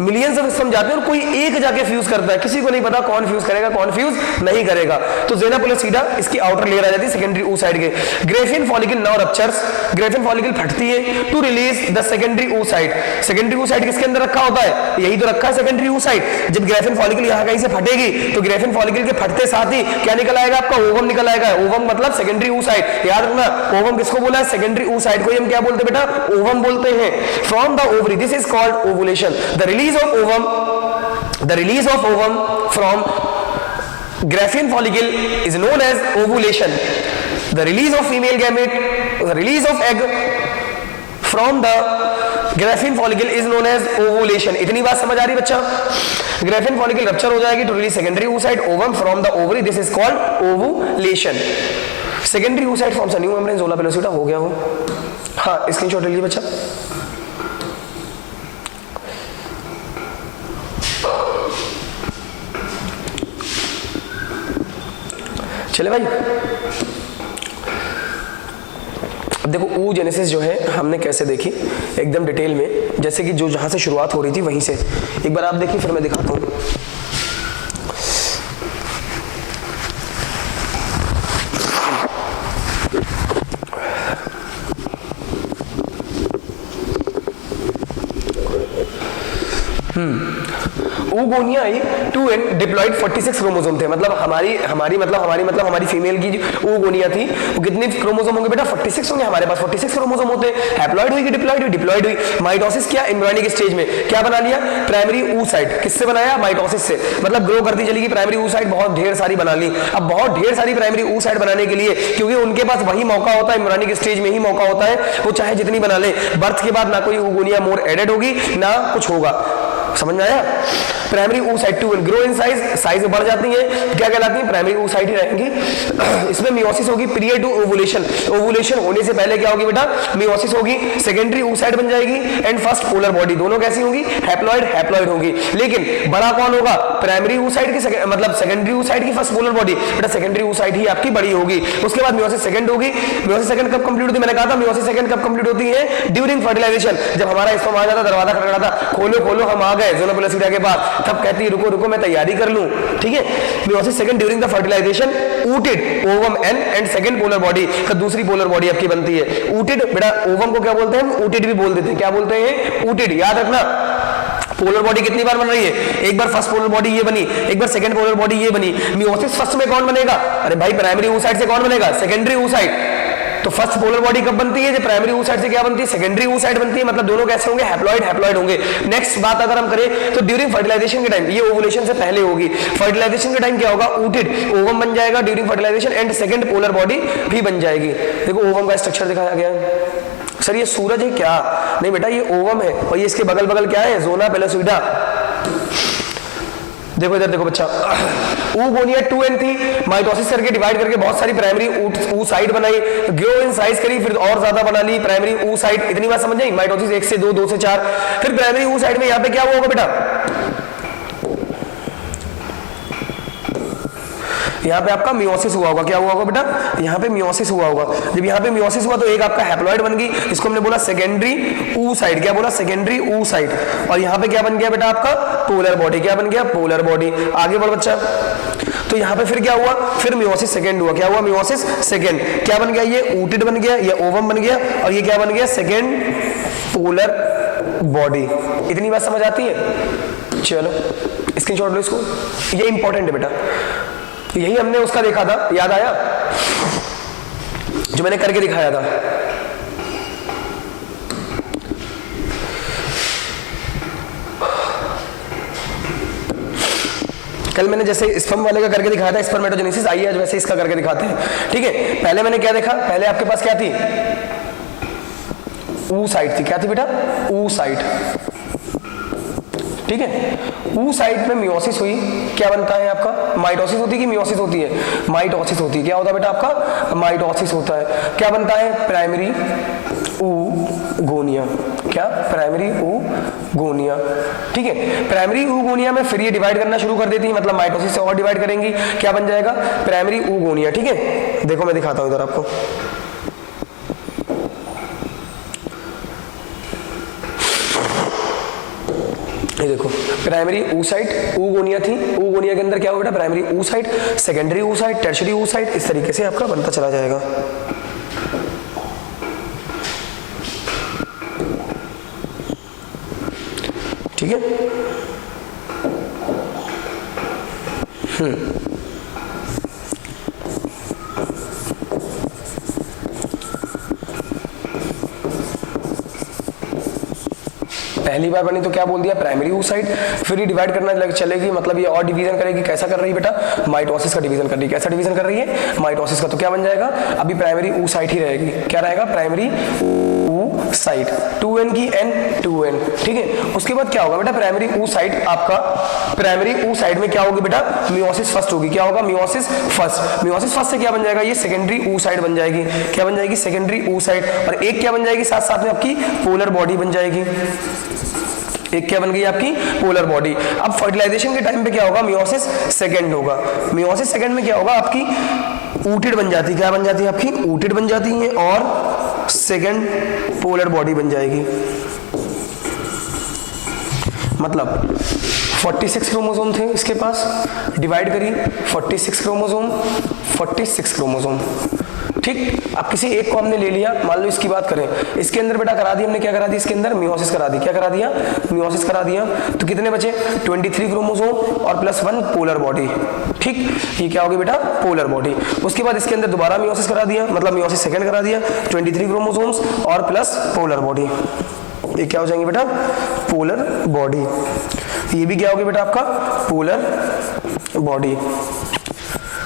मिलियंस ऑफ स्पर्म जाते हैं और कोई एक जाके फ्यूज करता है। किसी को नहीं पता कौन फ्यूज करेगा कौन फ्यूज नहीं करेगा। तो जोना पेलेसुडा इसकी आउटर लेयर आ जाती है सेकेंडरी oocyte के। Graafian follicle now ruptures, Graafian follicle फटती है to release the secondary oocyte। Secondary oocyte किसके अंदर रखा होता है, यही तो रखा है सेकेंडरी oocyte। जब ग्राफियन फॉलिकल यहाँ कहीं से फटेगी तो ग्राफियन फॉलिकल के फटते साथ ही क्या निकल आएगा, आपका ओवम निकल आएगा। ओवम मतलब सेकेंडरी oocyte, याद रखना। ओवम किसको बोला है, सेकेंडरी oocyte को हम क्या बोलते हैं बेटा, ओवम बोलते हैं। From the ovary this is called ovulation. The release of ovum from Graafian follicle is known as ovulation. The release of female gamete, the release of egg from the graphene follicle is known as ovulation। इतनी बात समझ आ रही बच्चा? Graafian follicle rupture हो जाएगी to release secondary oocyte ovum from the ovary, this is called ovulation। secondary oocyte forms a new membrane zola pellucida। हो गया हो? हाँ, स्क्रीनशॉट ले लीजिए बच्चा। चले भाई, अब देखो oogenesis जो है हमने कैसे देखी एकदम डिटेल में, जैसे कि जो जहां से शुरुआत हो रही थी वहीं से एक बार आप देखिए, फिर मैं दिखाता हूं। oogonia 2 and diploid 46 क्रोमोसोम थे। मतलब हमारी फीमेल की जो oogonia थी वो कितने क्रोमोसोम होंगे बेटा, 46 होंगे। हमारे पास 46 क्रोमोसोम होते हैं। हैप्लॉइड हुई कि डिप्लॉइड हुई, डिप्लॉइड हुई। माइटोसिस किया एम्ब्रियोनिक स्टेज में, क्या बना लिया, प्राइमरी oocyte। किससे बनाया, माइटोसिस से। मतलब ग्रो करती चलेगी प्राइमरी oocyte, बहुत ढेर सारी बना ली। अब बहुत ढेर सारी प्राइमरी oocyte बनाने के लिए, क्योंकि उनके पास वही मौका होता है, एम्ब्रियोनिक स्टेज में ही मौका होता है, वो चाहे जितनी बना ले, बर्थ के बाद ना कोई oogonia मोर एडेड होगी ना कुछ होगा। समझ में आया? Primary oocyte 2n grow in size बढ़ जाती है, क्या कहलाती है? प्राइमरी oocyte ही रहेंगी। इसमें मियोसिस होगी पीरियड टू ओवुलेशन, ओवुलेशन होने से पहले क्या होगी बेटा? मियोसिस होगी, सेकेंडरी oocyte बन जाएगी एंड फर्स्ट पोलर बॉडी, दोनों कैसी होंगी? हैप्लॉइड हैप्लॉइड होगी। लेकिन बड़ा कौन होगा? प्राइमरी oocyte की मतलब सेकेंडरी oocyte की फर्स्ट पोलर बॉडी, बेटा सेकेंडरी oocyte ही आपकी बड़ी होगी। उसके बाद मियोसिस सेकंड होगी। मियोसिस सेकंड कब कंप्लीट होती है? मैंने कहा था मियोसिस सेकंड कब कंप्लीट होती है? During fertilisation. जब हमारा स्पर्म आ जाता, दरवाजा खटखटाता, खोलो खोलो हम आ गए ज़ोना प्लेसिडा के बाद, तब कहती है रुको रुको मैं तैयारी कर लूं, ठीक है? Meiosis second during the fertilization, ootid ovum and second polar body, तो दूसरी पोलर बॉडी आपकी बनती है। ऊटिड, बेटा ओवम को क्या बोलते हैं? ऊटिड भी बोल देते हैं। क्या बोलते हैं? ऊटिड। याद रखना पोलर बॉडी कितनी बार बन रही है? एक बार फर्स्ट पोलर बॉडी ये बनी, एक बार सेकंड पोलर बॉडी ये बनी। मियोसिस फर्स्ट में कौन बनेगा? अरे भाई प्राइमरी oocyte से कौन बनेगा? Secondary oocyte। तो फर्स्ट पोलर बॉडी कब बनती है? जब प्राइमरी oocyte से क्या बनती है? सेकेंडरी oocyte बनती है। मतलब दोनों कैसे होंगे? हैप्लॉइड हैप्लॉइड होंगे। नेक्स्ट बात अगर हम करें तो ड्यूरिंग फर्टिलाइजेशन के टाइम, ये ओवुलेशन से पहले होगी, फर्टिलाइजेशन के टाइम क्या होगा? ऊटिड ओवम बन जाएगा during fertilisation and second polar body भी बन जाएगी। देखो ओवम का स्ट्रक्चर दिखाया गया है। सर ये सूरज है क्या? नहीं बेटा ये ओवम है और ये इसके बगल बगल क्या है? Zona pellucida. देखो इधर देखो बच्चा, oogonia 2n थी, माइटोसिस करके डिवाइड करके बहुत सारी प्राइमरी oocyte बनाई, ग्रो इन साइज करी, फिर और ज्यादा बना ली प्राइमरी oocyte। इतनी बात समझ आई? माइटोसिस 1 से 2, 2 से 4, फिर प्राइमरी oocyte में यहाँ पे क्या हुआ होगा बेटा? यहाँ पे आपका मियोसिस हुआ होगा। क्या हुआ होगा बेटा? यहाँ पे मियोसिस हुआ होगा। जब यहाँ पे मियोसिस हुआ तो एक आपका हैप्लॉइड बन गई, इसको हमने बोला सेकेंडरी oocyte। क्या बोला? Secondary oocyte। और यहाँ पे क्या बन गया बेटा? आपका पोलर बॉडी। क्या बन गया? Polar body. आगे बढ़ बच्चा। तो यहाँ पे फिर क्या हुआ? फिर मियोसिस सेकेंड हुआ। क्या हुआ? Meiosis second. क्या बन गया? ये ऊटिड बन गया, ये ओवम बन गया, और ये क्या बन गया? Second polar body. इतनी बात समझ आती है? चलो स्क्रीनशॉट लो इसको, ये इंपॉर्टेंट है बेटा। यही हमने उसका देखा था, याद आया जो मैंने करके दिखाया था। कल मैंने जैसे स्पर्म वाले का करके दिखाया था, स्पर्मेटोजेनेसिस, आइए आज वैसे इसका करके दिखाते हैं, ठीक है? पहले मैंने क्या देखा? पहले आपके पास क्या थी? oocyte थी। क्या थी बेटा? oocyte, ठीक है? oocyte में मियोसिस हुई, क्या बनता है आपका? माइटोसिस होती है कि मियोसिस होती है? माइटोसिस होती है। क्या होता है बेटा आपका? माइटोसिस होता है। क्या बनता है? Primary oogonia। क्या? प्राइमरी oogonia, ठीक है? प्राइमरी oogonia में फिर ये डिवाइड करना शुरू कर देती है, मतलब माइटोसिस से और डिवाइड करेंगी, क्या बन जाएगा? प्राइमरी oogonia, ठीक है? देखो मैं दिखाता हूं इधर आपको। ये देखो प्राइमरी oocyte oogonia थी, oogonia के अंदर क्या होगा बेटा? Primary oocyte, secondary oocyte, tertiary oocyte, इस तरीके से आपका बनता चला जाएगा। ठीक है? पहली बार बनी तो क्या बोल दिया? Primary oocyte। फिर ये डिवाइड करना चलेगी, मतलब ये और डिवीजन करेगी। कैसा कर रही है बेटा? माइटोसिस का डिवीजन कर रही है। कैसा डिवीजन कर रही है? माइटोसिस का। तो क्या बन जाएगा? अभी प्राइमरी oocyte ही रहेगी। क्या रहेगा? प्राइमरी oocyte, 2n की n 2n, ठीक है? उसके बाद क्या होगा बेटा? प्राइमरी oocyte आपका, प्राइमरी oocyte में क्या होगी बेटा? मियोसिस फर्स्ट होगी। क्या होगा? Meiosis first. मियोसिस फर्स्ट से क्या बन जाएगा? ये सेकेंडरी oocyte बन जाएगी। क्या बन जाएगी? Secondary oocyte। और एक क्या बन जाएगी? साथ साथ में आपकी पोलर बॉडी बन जाएगी। एक क्या बन गई? आपकी पोलर बॉडी। अब फर्टिलाइजेशन के टाइम पे क्या होगा? मियोसिस सेकंड होगा। मियोसिस सेकंड में क्या होगा? आपकी ऊटिड बन जाती है। क्या बन जाती है? आपकी ऊटिड बन जाती है और सेकंड पोलर बॉडी बन जाएगी। मतलब 46 क्रोमोसोम थे इसके पास, डिवाइड करी 46 क्रोमोसोम, 46 क्रोमोसोम, ठीक? अब किसी एक को हमने ले लिया, मान लो इसकी बात करें, इसके अंदर बेटा करा दी हमने, क्या करा दी? इसके अंदर मियोसिस करा दी। क्या करा दिया? मियोसिस करा दिया। तो कितने बचे? 23 क्रोमोसोम और +1 पोलर बॉडी, ठीक? ये क्या होगी बेटा? Polar body. उसके बाद इसके अंदर दोबारा मियोसिस करा दिया, मतलब मियोसिस सेकंड करा दिया, 23 क्रोमोसोम्स और प्लस पोलर बॉडी। ये क्या हो जाएंगे बेटा? Polar body. ये भी क्या होगी बेटा? आपका पोलर बॉडी।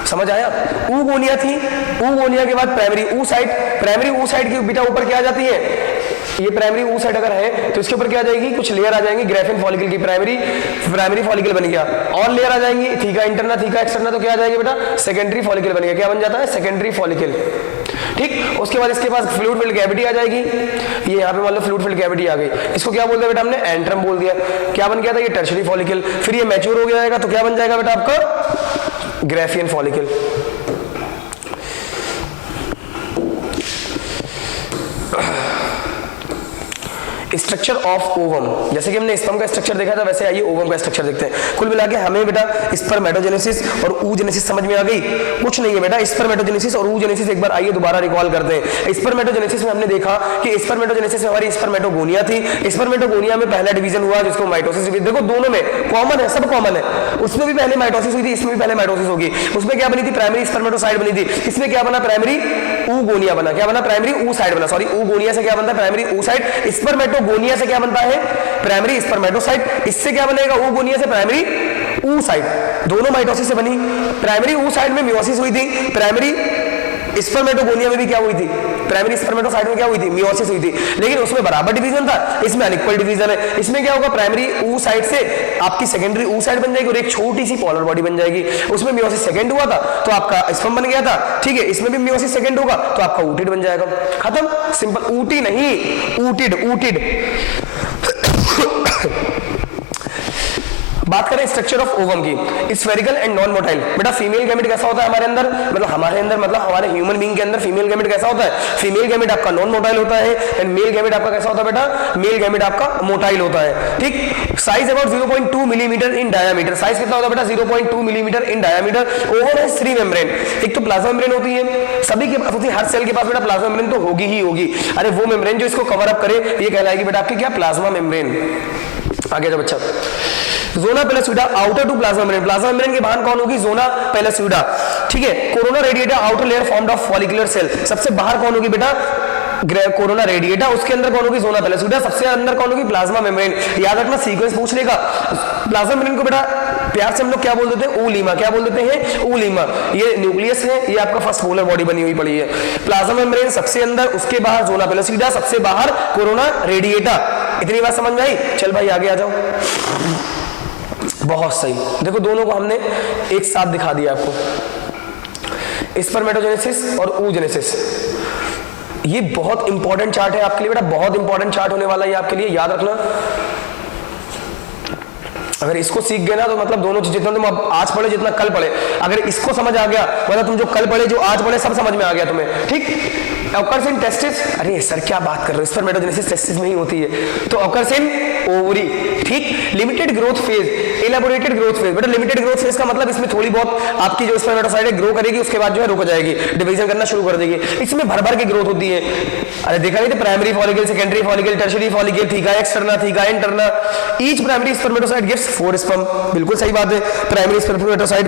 समझ आया? oogonia थी, oogonia के बाद प्राइमरी oocyte, प्राइमरी oocyte के बेटा ऊपर क्या आ जाती है? ये प्राइमरी ऊ साइड अगर है तो इसके ऊपर क्या आ जाएगी, कुछ लेयर आ जाएंगी ग्राफिन फॉलिकल की, प्राइमरी फॉलिकल बन गया, और लेयर आ जाएंगी थीका इंटरना थीका एक्सटर्ना, तो क्या आ जाएगी बेटा सेकेंडरी फॉलिकल बन गया, क्या बन जाता है सेकेंडरी फॉलिकल। ठीक, उसके बाद इसके पास फ्लूइड फिल्ड कैविटी आ जाएगी, ये यहाँ पे मान लो फ्लूइड फिल्ड कैविटी आ गई, इसको क्या बोलते हैं बेटा हमने एंट्रम बोल दिया, क्या बन गया था ये टर्शरी फॉलिकल। फिर ये मैच्योर हो जाएगा तो क्या बन जाएगा बेटा आपका Graafian follicle. Structure of ovum, जैसे कि हमने स्पर्म का स्ट्रक्चर देखा था वैसे आइए ओवम का स्ट्रक्चर देखते हैं। कुल मिला के हमें बेटा स्पर्मेटोजेनेसिस और oogenesis समझ में आ गई, कुछ नहीं है बेटा स्पर्मेटोजेनेसिस और oogenesis एक बार आइए दोबारा रिकॉल करते हैं। स्पर्मेटोजेनेसिस में हमने देखा कि स्पर्मेटोजेनेसिस में हमारी स्पर्मेटोगोनिया थी, स्पर्मेटोगोनिया में पहला डिवीजन हुआ जिसको माइटोसिस, देखो दोनों में कॉमन है, सब कॉमन है, उसमें भी पहले माइटोसिस हुई थी, इसमें भी पहले माइटोसिस होगी। उसमें क्या बनी थी प्राइमरी स्पर्मेटोसाइट बनी थी, इसमें क्या बना प्राइमरी oogonia बना, क्या बना प्राइमरी oocyte बना, सॉरी oogonia से क्या बनता है प्राइमरी oocyte, स्पर्मेटोगोनिया से क्या बनता है प्राइमरी स्पर्मेटोसाइट, इससे क्या बनेगा oogonia से प्राइमरी oocyte, दोनों माइटोसिस से बनी। प्राइमरी oocyte में मियोसिस हुई थी, प्राइमरी स्पर्मेटोगोनिया में भी क्या हुई थी, प्राइमरी स्पर्मेटोसाइट में क्या हुई थी मियोसिस हुई थी, लेकिन उसमें बराबर डिवीजन था, इसमें अनइक्वल डिवीजन है। इसमें क्या होगा प्राइमरी oocyte से आपकी सेकेंडरी oocyte बन जाएगी और एक छोटी सी पॉलर बॉडी बन जाएगी, उसमें मियोसिस सेकंड हुआ था तो आपका स्पर्म बन गया था, ठीक है, इसमें भी मियोसिस सेकंड होगा तो आपका ऊटिड बन जाएगा, खत्म, सिंपल, ऊटी नहीं ऊटिड, ऊटिड। बात करें स्ट्रक्चर ऑफ ओवम की, स्फेरिकल एंड नॉन मोटाइल। बेटा फीमेल गैमेट कैसा होता है हमारे अंदर, मतलब हमारे ह्यूमन बीइंग के अंदर फीमेल गैमेट कैसा होता है, फीमेल गैमेट आपका नॉन मोटाइल होता है एंड मेल गैमेट आपका कैसा होता है बेटा, मेल गैमेट आपका मोटाइल होता है। ठीक, size about 0.2 millimetre in diameter, size कितना होता है बेटा 0.2 मिलीमीटर इन डायमीटर। ओवम है 3 मेम्ब्रेन, एक तो प्लाज्मा मेम्ब्रेन होती है, सभी के पास होती है, हर सेल के पास बेटा प्लाज्मा मेम्ब्रेन तो होगी ही होगी, अरे वो मेम्ब्रेन जो इसको कवर अप करे ये कहलाएगी बेटा आपकी क्या प्लाज्मा मेम्ब्रेन। आगे जा बच्चा, zona pellucida outer to plasma membrane, plasma membrane के बाहर कौन होगी जोना पेलोसिडा, ठीक है। Corona radiata outer layer formed of follicular cell, सबसे बाहर कौन होगी बेटा कोरोना रेडिएटा, उसके अंदर कौन होगी जोना पेलोसिडा, सबसे अंदर कौन होगी प्लाज्मा मेम्ब्रेन। याद रखना सीक्वेंस पूछ लेगा, प्लाज्मा मेम्ब्रेन को बेटा प्यार से हम लोग क्या बोल देते हैं ऊलीमा, क्या बोल देते हैं ऊलीमा, ये न्यूक्लियस है, ये आपका फर्स्ट पोलर बॉडी बनी हुई पड़ी है। प्लाज्मा मेम्ब्रेन सबसे अंदर, उसके बाहर जोना पेलोसिडा, सबसे बाहर कोरोना रेडिएटा। इतनी बात समझ में आई, चल भाई आगे आ जाओ। बहुत सही, देखो दोनों को हमने एक साथ दिखा दिया आपको, स्पर्मेटोजेनेसिस और oogenesis। ये बहुत इंपॉर्टेंट चार्ट है आपके लिए बेटा, बहुत इंपॉर्टेंट चार्ट होने वाला है आपके लिए, याद रखना। अगर इसको सीख गए ना तो मतलब दोनों चीज, जितना तुम अब आज पढ़े जितना कल पढ़े, अगर इसको समझ आ गया मतलब तुम जो कल पढ़े जो आज पढ़े सब समझ में आ गया तुम्हें। ठीक, ऑकर्स इन टेस्टिस, अरे सर क्या बात कर रहे हो, स्पर्मेटोजेनेसिस टेस्टिस में ही होती है, तो ऑकर्स इन ओवरी। ठीक, limited growth phase, elaborated growth phase, बेटा लिमिटेड ग्रोथ फेज का मतलब इसमें थोड़ी बहुत आपकी जो स्पर्मेटोसाइट है ग्रो करेगी, उसके बाद जो है रुक जाएगी, डिवीजन करना शुरू कर देगी, इसमें भर भर की ग्रोथ होती है। अरे देखा नहीं, primary follicle, secondary follicle, tertiary follicle, theca externa, theca interna, each primary spermatocyte gives 4 sperm, बिल्कुल सही बात है। प्राइमरी स्पर्मेटोसाइट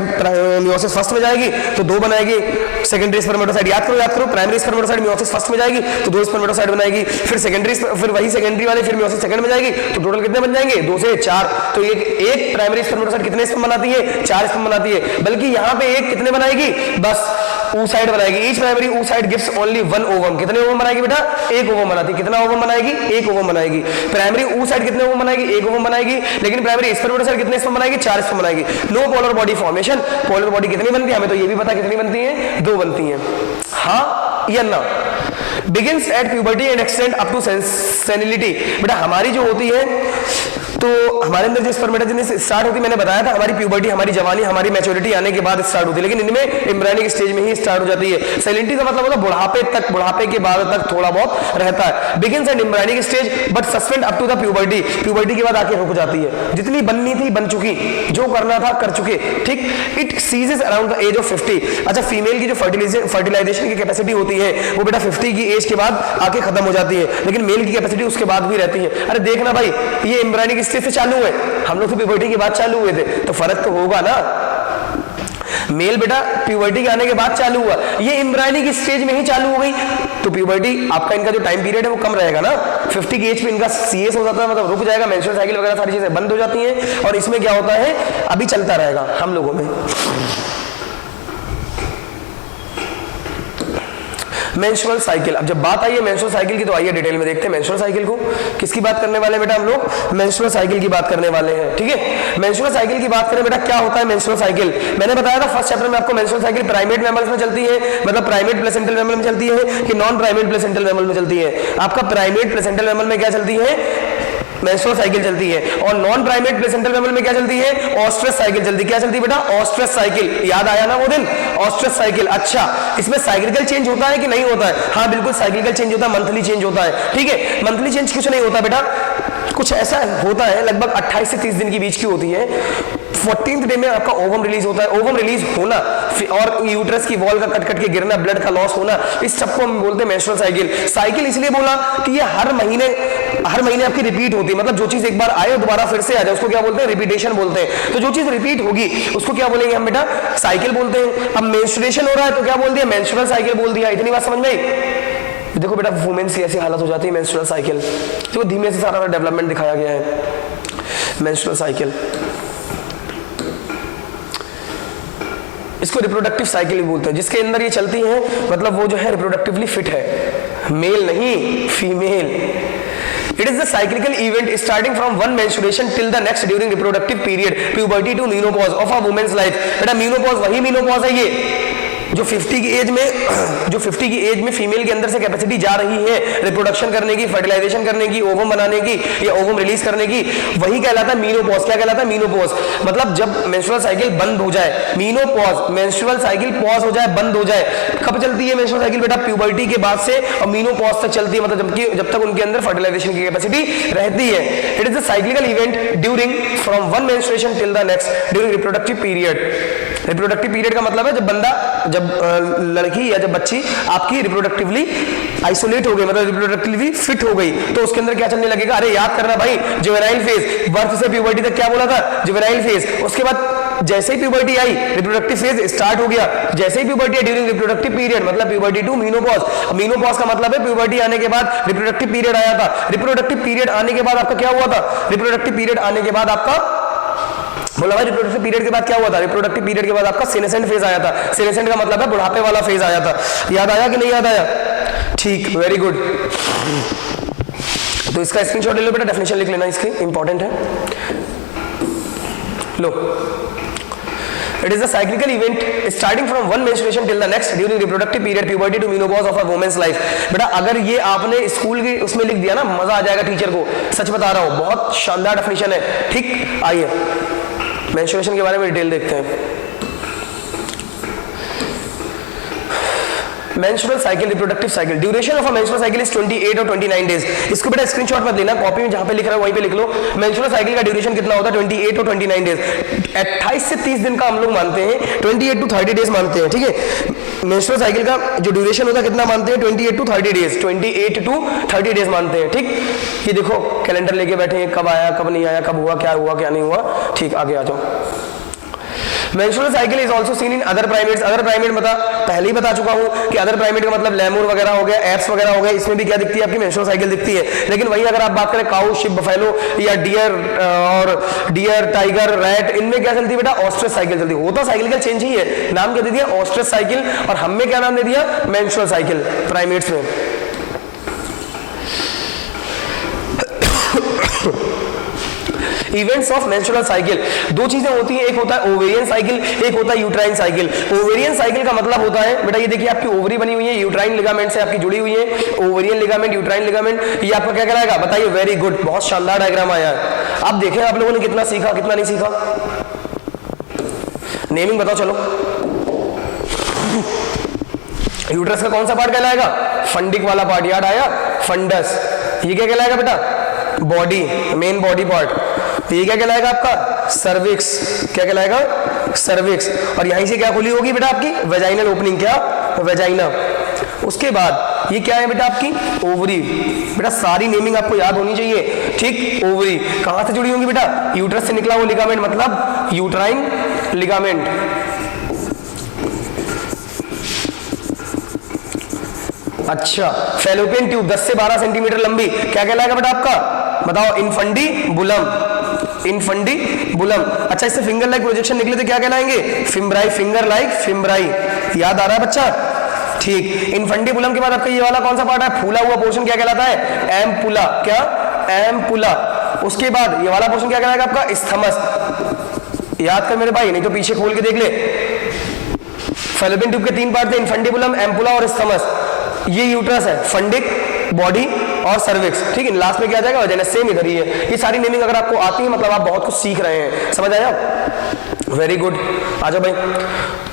मियोसिस फर्स्ट में जाएगी तो 2 बनाएगी, सेकेंडरी स्पर्मेटोसाइट याद करो, प्राइमरी स्पर्मेटोसाइट मियोसिस फर्स्ट में जाएगी तो 2 स्पर्मेटोसाइट बनाएगी, फिर सेकेंडरी, फिर वही सेकेंडरी वाले फिर मियोसिस सेकंड में जाएगी तो टोटल कितने बन जाएंगे 2 से 4। तो एक प्राइमरी स्पर्मेटोसाइट कितने स्पर्म बनाती है 4 स्पर्म बनाती है, बल्कि यहाँ पे एक कितने बनाएगी बस oocyte बनाएगी। Each primary oocyte gives only 1 ovum, कितने ओवम बनाएगी बेटा 1 ओवम बनाती है, कितना ओवम बनाएगी 1 ओवम बनाएगी। प्राइमरी oocyte कितने ओवम बनाएगी 1 ओवम बनाएगी, लेकिन प्राइमरी स्पर्मेटोसाइट कितने स्पर्म बनाएगी 4 स्पर्म बनाएगी। No polar body formation, polar body कितनी बनती है हमें तो ये भी पता कितनी बनती है 2 बनती है, हाँ या ना। Begins at puberty and extend up to senility, बेटा हमारी जो होती है तो हमारे अंदर जो स्पर्मेटोजेनेसिस स्टार्ट होती है, मैंने बताया था हमारी प्यूबर्टी, हमारी जवानी, हमारी मैच्योरिटी आने के बाद स्टार्ट होती है, लेकिन इनमें एम्ब्रियोनिक स्टेज में ही स्टार्ट हो जाती है। सेनिलिटी का मतलब होता है बुढ़ापे तक, बुढ़ापे के बाद तक थोड़ा बहुत रहता है। Begins at embryonic stage but suspend up to the puberty, puberty के बाद आके रुक जाती है, जितनी बननी थी बन चुकी, जो करना था कर चुके। ठीक, it ceases around the age of 50। अच्छा, फीमेल की जो फर्टिलाइजेशन की कैपेसिटी होती है वो बेटा 50 की एज के बाद आके खत्म हो जाती है, लेकिन मेल की कैपेसिटी उसके बाद भी रहती है। अरे देखना भाई, ये एम्ब्रियोनिक स्टेज से चालू है, हम लोग तो प्यूबर्टी के बाद चालू हुए थे, तो फर्क तो होगा ना। मेल बेटा प्यूबर्टी के आने के बाद चालू हुआ, ये एम्ब्रियोनिक स्टेज में ही चालू हो गई, तो प्यूबर्टी आपका इनका जो टाइम पीरियड है वो कम रहेगा ना। 50 की एज पे इनका सीएस हो जाता है, मतलब रुक जाएगा, मेंस्ट्रुअल साइकिल वगैरह सारी चीजें बंद हो जाती हैं, और इसमें क्या होता है अभी चलता रहेगा हम लोगों में। Menstrual cycle. अब जब बात आई है मेंस्ट्रुअल साइकिल की तो आइए डिटेल में देखते हैं मेंस्ट्रुअल साइकिल को। किसकी बात करने वाले हैं बेटा हम लोग? मेंस्ट्रुअल साइकिल की बात करने वाले हैं, ठीक है। मेंस्ट्रुअल साइकिल की बात करें बेटा, क्या होता है मेंस्ट्रुअल साइकिल? मैंने बताया था फर्स्ट चैप्टर में आपको मेंस्ट्रुअल साइकिल प्राइमेट मैमल्स में चलती है, मतलब प्राइमेट प्लेसेंटल मैमल में चलती है कि नॉन प्राइमेट प्लेसेंटल मैमल में चलती है? आपका प्राइमेट प्लेसेंटल मैमल में क्या चलती है? मेंस्ट्रुअल साइकिल चलती है। और नॉन प्राइमेट प्लेसेंटल मैमल में क्या चलती है? ऑस्ट्रस साइकिल चलती है। क्या चलती है बेटा? Oestrus cycle. याद आया ना वो दिन? Oestrus cycle. अच्छा, इसमें साइक्लिकल चेंज होता है कि नहीं होता है? हाँ बिल्कुल साइक्लिकल चेंज होता है, मंथली चेंज होता है, ठीक है। मंथली चेंज कुछ नहीं होता बेटा, कुछ ऐसा होता है लगभग 28 से 30 दिन की बीच की होती है। 14th डे में आपका ओवम रिलीज होता है। ओवम रिलीज होना और यूट्रस की वॉल का कट कट के गिरना, ब्लड का लॉस होना, इस सब को हम बोलते हैं मेंस्ट्रुअल साइकिल। साइकिल इसलिए बोला कि ये हर महीने आपकी रिपीट होती है, मतलब जो चीज एक बार आए दोबारा फिर से आ जाए उसको क्या बोलते हैं? रिपीटेशन बोलते हैं। तो जो चीज रिपीट होगी उसको क्या बोलेंगे हम बेटा? साइकिल बोलते हैं। अब मेंस्ट्रुएशन हो रहा है तो क्या बोल दिया? मेंस्ट्रुअल साइकिल बोल दिया। इतनी बात समझ में आई? देखो बेटा वुमेन्स की ऐसी हालत हो जाती है मेंस्ट्रुअल साइकिल, तो धीमे से सारा डेवलपमेंट दिखाया गया है। मेंस्ट्रुअल साइकिल, इसको रिप्रोडक्टिव साइकिल भी बोलते हैं, जिसके अंदर ये चलती है, मतलब वो जो है रिप्रोडक्टिवली फिट है, मेल नहीं female. It is the cyclical event starting from one menstruation till the next during reproductive period, puberty to menopause of a woman's life। बेटा menopause वही menopause है ये जो 50 की एज में फीमेल के अंदर से कैपेसिटी जा रही है रिप्रोडक्शन करने की, फर्टिलाइजेशन करने की, ओवम बनाने की या ओवम रिलीज करने की, वही कहलाता है मीनोपॉज। क्या कहलाता है? मीनोपॉज। मतलब जब मेंस्ट्रुअल साइकिल बंद हो जाए, मीनोपॉज, मेंस्ट्रुअल साइकिल पॉज हो जाए, बंद हो जाए। कब चलती है मेंस्ट्रुअल साइकिल बेटा? प्यूबर्टी के बाद से और मीनोपॉज तक चलती है, मतलब जब तक उनके अंदर फर्टिलाइजेशन की कैपेसिटी रहती है। It is the cyclical event during from one menstruation till the next during reproductive period. Reproductive period का मतलब है जब लड़की या जब बच्ची आपकी रिप्रोडक्टिवली आइसोलेट हो गई, मतलब रिप्रोडक्टिवली फिट हो गई, तो उसके अंदर क्या चलने लगेगा? अरे याद करना भाई, जुवेनाइल फेज, बर्थ से प्यूबर्टी तक क्या बोला था? Juvenile phase. उसके बाद जैसे ही प्यूबर्टी आई रिप्रोडक्टिव फेज स्टार्ट हो गया। जैसे ही प्यूबर्टी आई ड्यूरिंग रिप्रोडक्टिव पीरियड, मतलब प्यूबर्टी टू मीनोपॉज। मीनोपॉज का मतलब है प्यूबर्टी आने के बाद रिप्रोडक्टिव पीरियड आया था। रिप्रोडक्टिव पीरियड आने के बाद आपका क्या हुआ था? रिप्रोडक्टिव पीरियड आने के बाद आपका बोला भाई रिप्रोडक्टिव पीरियड के बाद क्या हुआ था? रिप्रोडक्टिव पीरियड के बाद आपका सेनेसेंट फेज आया था। सेनेसेंट का मतलब है बुढ़ापे वाला फेज आया था। याद आया कि नहीं याद आया? ठीक, वेरी गुड। तो इसका स्क्रीनशॉट ले लो बेटा, डेफिनेशन लिख लेना, इसकी इंपॉर्टेंट है। लो, it is a cyclical event starting from one menstruation till the next during reproductive period, puberty to menopause of a women's life. बेटा अगर ये आपने स्कूल के उसमें लिख दिया ना, मजा आ जाएगा टीचर को, सच बता रहा हूं, बहुत शानदार डेफिनेशन है। ठीक, आइए मेंस्ट्रुएशन के बारे में डिटेल देखते हैं। Menstrual cycle, reproductive cycle, duration of a menstrual cycle is 28 और 29 डेज। इसको बेटा स्क्रीनशॉट मत लेना, कॉपी में जहां पे लिख रहा है वहीं पे लिख लो। मेंस्ट्रुअल साइकिल का ड्यूरेशन कितना होता है? 28 और 29 डेज। 28 से 30 दिन का हम लोग मानते हैं, 28 टू 30 डेज मानते हैं, ठीक है। मेंस्ट्रुअल साइकिल का जो ड्यूरेशन होता है कितना मानते हैं? 28 टू 30 डेज, 28 टू 30 डेज मानते हैं, ठीक। ये देखो कैलेंडर लेके बैठे हैं, कब आया कब नहीं आया, कब हुआ क्या नहीं हुआ, ठीक। आगे आ जाओ। Menstrual cycle is also seen in other primates. Other primate पहले ही बता चुका हूं कि अदर प्राइमेट का मतलब लेमूर वगैरह हो गया, एप्स वगैरह हो गया, इसमें भी क्या दिखती है? आपकी मेंस्ट्रुअल साइकिल दिखती है। लेकिन वही अगर आप बात करें काऊ, शिप, बफेलो या डियर, टाइगर, रैट, इनमें क्या चलती है बेटा? ऑस्ट्रस साइकिल चलती है। होता साइकिलिकल चेंज ही है, नाम क्या दे दिया? Oestrus cycle. और हमने क्या नाम दे दिया? मेंस्ट्रुअल साइकिल प्राइमेट्स में। इवेंट्स ऑफ मेंस्ट्रुअल साइकिल, दो चीजें होती हैं, एक होता है ओवेरियन साइकिल, एक होता है यूट्राइन साइकिल। ओवेरियन साइकिल का मतलब होता है बेटा, ये देखिए आपकी ओवरी बनी हुई है, यूट्राइन लिगामेंट से आपकी जुड़ी हुई है, ओवेरियन लिगामेंट, यूट्राइन लिगामेंट, ये आपका क्या कहलाएगा? बताइए। वेरी गुड, बहुत शानदार डायग्राम आया है। अब देखें आप लोगों ने कितना सीखा कितना नहीं सीखा। नेमिंग बताओ चलो। यूट्रस का कौन सा पार्ट कहलाएगा? फंडिक वाला पार्ट, याद आया? फंडस। ये क्या कहलाएगा बेटा? Body, main body part. ये क्या कहलाएगा आपका? सर्विक्स। क्या कहलाएगा? सर्विक्स। और यहीं से क्या खुली होगी बेटा? आपकी वेजाइनल ओपनिंग। क्या? वेजाइना। उसके बाद ये क्या है बेटा? आपकी ओवरी। बेटा सारी नेमिंग आपको याद होनी चाहिए, ठीक। ओवरी कहां से जुड़ी होंगी बेटा? यूट्रस से निकला वो लिगामेंट, मतलब यूट्राइन लिगामेंट। अच्छा, फेलोपियन ट्यूब 10 से 12 सेंटीमीटर लंबी, क्या कहलाएगा बेटा आपका? बताओ। इनफंडीबुलम। इनफंडीबुलम। अच्छा, इससे फिंगर लाइक प्रोजेक्शन निकले तो क्या कहलाएंगे? फिम्ब्राई। Finger like fimbriae. याद आ रहा है बच्चा? ठीक, इनफंडिबुलम के बाद आपका ये वाला कौन सा पार्ट है, फूला हुआ पोर्शन क्या कहलाता है, एम्पुला, क्या, एम्पुला। उसके बाद ये वाला पोर्शन क्या कहलाएगा आपका, स्थमस। याद कर मेरे भाई, नहीं तो पीछे खोल के देख ले। फैलोपियन ट्यूब के 3 पार्ट थे, इनफंडिबुलम, एम्पुला और स्थमस। ये यूट्रस है, फंडिक, बॉडी और सर्विक्स, ठीक है। लास्ट में क्या आ जाएगा, वजाइना, सेम इधर ही है। ये सारी नेमिंग अगर आपको आती है मतलब आप बहुत कुछ सीख रहे हैं, समझ आया, वेरी गुड। आ जाओ भाई।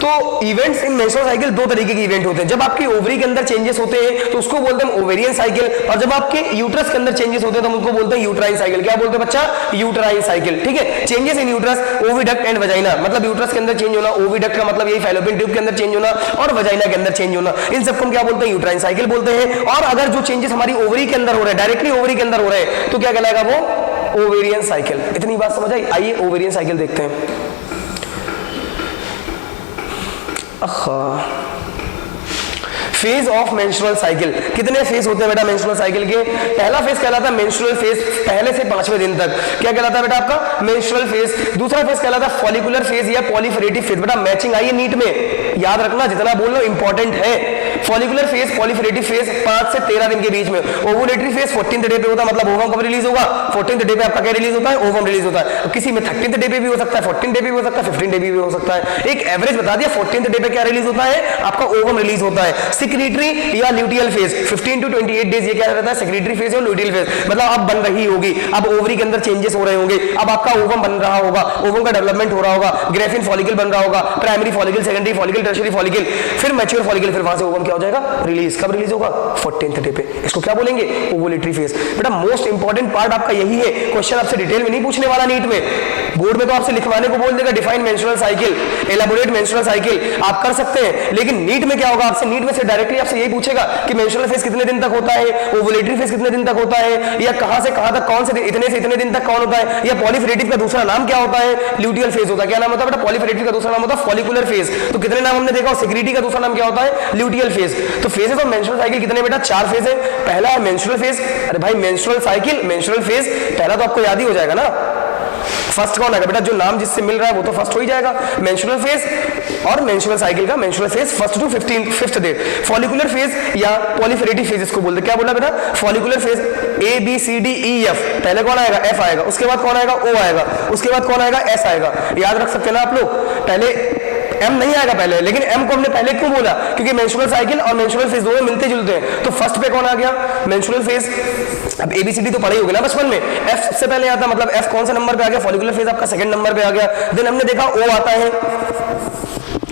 तो इवेंट्स इन मेंस्ट्रुअल साइकिल 2 तरीके के इवेंट होते हैं। जब आपकी ओवरी के अंदर चेंजेस होते हैं तो उसको बोलते हैं ओवेरियन साइकिल, और जब आपके यूट्रस के अंदर चेंजेस होते हैं तो हम उनको बोलते हैं यूट्राइन साइकिल। क्या बोलते हैं बच्चा, यूट्राइन साइकिल, ठीक है। Changes in uterus, oviduct and vagina, मतलब यूट्रस के अंदर चेंज होना, ओविडक्ट का मतलब यही फैलोपियन ट्यूब के अंदर चेंज होना, और वजाइना के अंदर चेंज होना, इन सबको हम क्या बोलते हैं, यूट्राइन साइकिल बोलते हैं। और अगर जो चेंजेस हमारी ओवरी के अंदर हो रहे हैं, डायरेक्टली ओवरी के अंदर हो रहे हैं, तो क्या कहलाएगा वो, ओवेरियन साइकिल। इतनी बात समझ आई। आइए ओवेरियन साइकिल देखते हैं। फेज ऑफ मेंस्ट्रुअल साइकिल, कितने फेज होते हैं बेटा मेंस्ट्रुअल साइकिल के। पहला फेज कहलाता है मेंस्ट्रुअल फेज, पहले से 5वें दिन तक। क्या कहलाता है बेटा आपका, मेंस्ट्रुअल फेज। दूसरा फेज कहलाता है फॉलिकुलर फेज या पॉलीफेरेटिव फेज। बेटा मैचिंग आई है नीट में, याद रखना, जितना बोल रहा हूं इंपॉर्टेंट है। फॉलिकुलर फेज, पॉलीफेरेटिव फेज 5 से 13 दिन के बीच में। ओवुलेटरी फेज 14th डे पे होता है, मतलब ओवम कब रिलीज होगा, 14th डे पे आपका क्या रिलीज होता है, ओवम रिलीज होता है। किसी में 13th डे पे भी हो सकता है, 14th डे पे भी हो सकता है, 15th डे पे भी हो सकता है। एक एवरेज बता दिया, 14th डे पे क्या रिलीज होता है, आपका ओवम रिलीज होता है। सेक्रेटरी या ल्यूटियल फेज 15 to 28 डेज, ये क्या रहता है, सेक्रेटरी फेज और ल्यूटियल फेज। मतलब अब बन रही होगी, अब ओवरी के अंदर चेंजेस हो रहे होंगे, अब आपका ओवम बन रहा होगा, ओवम का डेवलपमेंट हो रहा होगा, ग्रेफिन फॉलिकल बन रहा होगा, primary follicle, secondary follicle, tertiary follicle, फिर मैच्योर फॉलिकल, फिर वहां से ओवम क्या हो जाएगा, रिलीज। कब रिलीज होगा, 14th डे पे। इसको क्या बोलेंगे, ओवुलेटरी फेज। बेटा मोस्ट इंपॉर्टेंट पार्ट आपका यही है। क्वेश्चन आपसे डिटेल में नहीं पूछने वाला नीट में, बोर्ड में तो आपसे लिखवाने को बोल देगा, define menstrual cycle, elaborate menstrual cycle, आप कर सकते हैं। लेकिन नीट में क्या होगा, आपसे नीट में से डायरेक्टली आपसे यही पूछेगा कि मेंस्ट्रुअल फेज कितने दिन तक होता है, ओवुलेटरी फेज कितने दिन तक होता है, या कहां से कहां तक, कौन से इतने से इतने दिन तक कौन होता है, या पॉलीफेरेटिव का दूसरा नाम क्या होता है, ल्यूटियल फेज होता है। क्या नाम होता है बेटा, पॉलीफेरेटिव का दूसरा नाम होता है फॉलिकुलर फेज। तो कितने नाम हमने देखा, सेक्रेटरी का दूसरा नाम क्या होता है, ल्यूटियल फेज। तो फेजेस ऑफ मेंस्ट्रुअल साइकिल कितने बेटा, 4 फेज है। पहला है मेंस्ट्रुअल फेज, अरे भाई मेंस्ट्रुअल साइकिल, मेंस्ट्रुअल फेज पहला तो आपको याद ही हो जाएगा ना, फर्स्ट कौन आएगा बेटा, जो नाम जिससे मिल रहा है वो तो फर्स्ट हो ही जाएगा। मेंस्ट्रुअल फेज और मेंस्ट्रुअल साइकिल का menstrual phase 1st to 5th day. Follicular phase या पॉलीफेरेटिव फेज इसको बोलते हैं। क्या बोला बेटा, फॉलिकुलर फेज ABCDEF, पहले कौन आएगा, F आएगा, उसके बाद कौन आएगा, O आएगा, उसके बाद कौन आएगा, S आएगा। याद रख सकते हैं ना आप लोग, पहले M नहीं आएगा पहले, लेकिन M को हमने पहले क्यों बोला, क्योंकि मेंस्ट्रुअल साइकिल और मेंस्ट्रुअल फेज दोनों मिलते जुलते हैं। तो फर्स्ट पे कौन आ गया, मेंस्ट्रुअल फेज। अब ABCD तो पढ़े होगे ना बचपन में, F सबसे पहले आता, मतलब F कौन सा नंबर पे आ गया, फॉलिकुलर फेज आपका 2nd नंबर पे आ गया। देन हमने देखा O आता है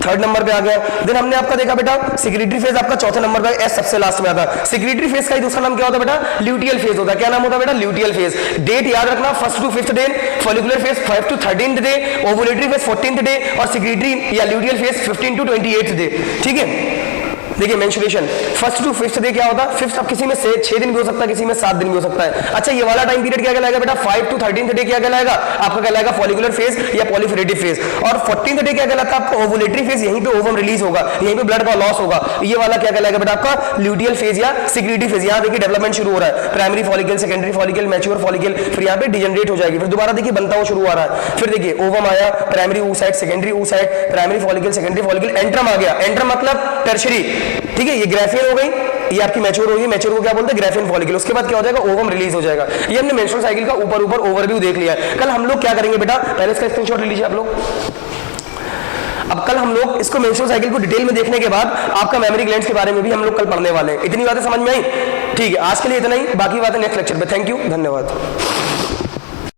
3rd नंबर पे आ गया। देन हमने आपका देखा बेटा सेक्रेटरी फेज आपका 4थे नंबर पे, S सबसे लास्ट में आता है। सेक्रेटरी फेज का ही दूसरा नाम क्या होता है बेटा, ल्यूटियल फेज होता है। क्या नाम होता है बेटा, ल्यूटियल फेज। डेट याद रखना, 1st to 5th day, follicular phase 5 to 13th day, ovulatory phase 14th day, और सेक्रेटरी या luteal phase 15 to 28th day, ठीक है। देखिए menstruation 1st to 5th day क्या होता है, 5th अब किसी में 6 दिन भी हो सकता है, किसी में 7 दिन भी हो सकता है। अच्छा ये वाला टाइम पीरियड क्या कहलाएगा बेटा, 5 to 13th डे क्या कहलाएगा, आपका कहलाएगा फॉलिकुलर फेज या पॉलीफेरेटिव फेज। और 14th डे क्या कहलाता है आपका, ओवुलेटरी फेज, यहीं पे ओवम रिलीज होगा, यहीं पे ब्लड का लॉस होगा। ये वाला क्या कहलाएगा बेटा आपका, ल्यूटियल फेज या सेक्रेटरी फेज। यहाँ देखिए डेवलपमेंट शुरू हो रहा है, primary follicle, secondary follicle, mature follicle, फिर यहाँ पे डिजेनरेट हो जाएगी, फिर दोबारा देखिए बनता हुआ शुरू हो रहा है। फिर देखिए ओवम आया, primary oocyte, secondary oocyte, primary follicle, secondary follicle, antrum आ गया, एंट्रम मतलब टर्शियरी, ठीक है। ये ग्रेफिन हो गई, ये आपकी मैच्योर होगी, मैच्योर को क्या बोलते हैं, ग्रेफिन फॉलिकल। उसके बाद क्या हो जाएगा, ओवम रिलीज हो जाएगा। ये हमने मेंस्ट्रुअल साइकिल का ऊपर ओवरव्यू देख लिया है। कल हम लोग क्या करेंगे बेटा, पहले इसका स्क्रीनशॉट ले लीजिए आप लोग। अब कल हम लोग इसको मेंस्ट्रुअल साइकिल को डिटेल में देखने के बाद आपका मेमोरी ग्लैंड्स के बारे में भी हम लोग कल पढ़ने वाले हैं। इतनी बातें समझ में आई, ठीक है। आज के लिए इतना ही, बाकी बातें नेक्स्ट लेक्चर पे। थैंक यू, धन्यवाद।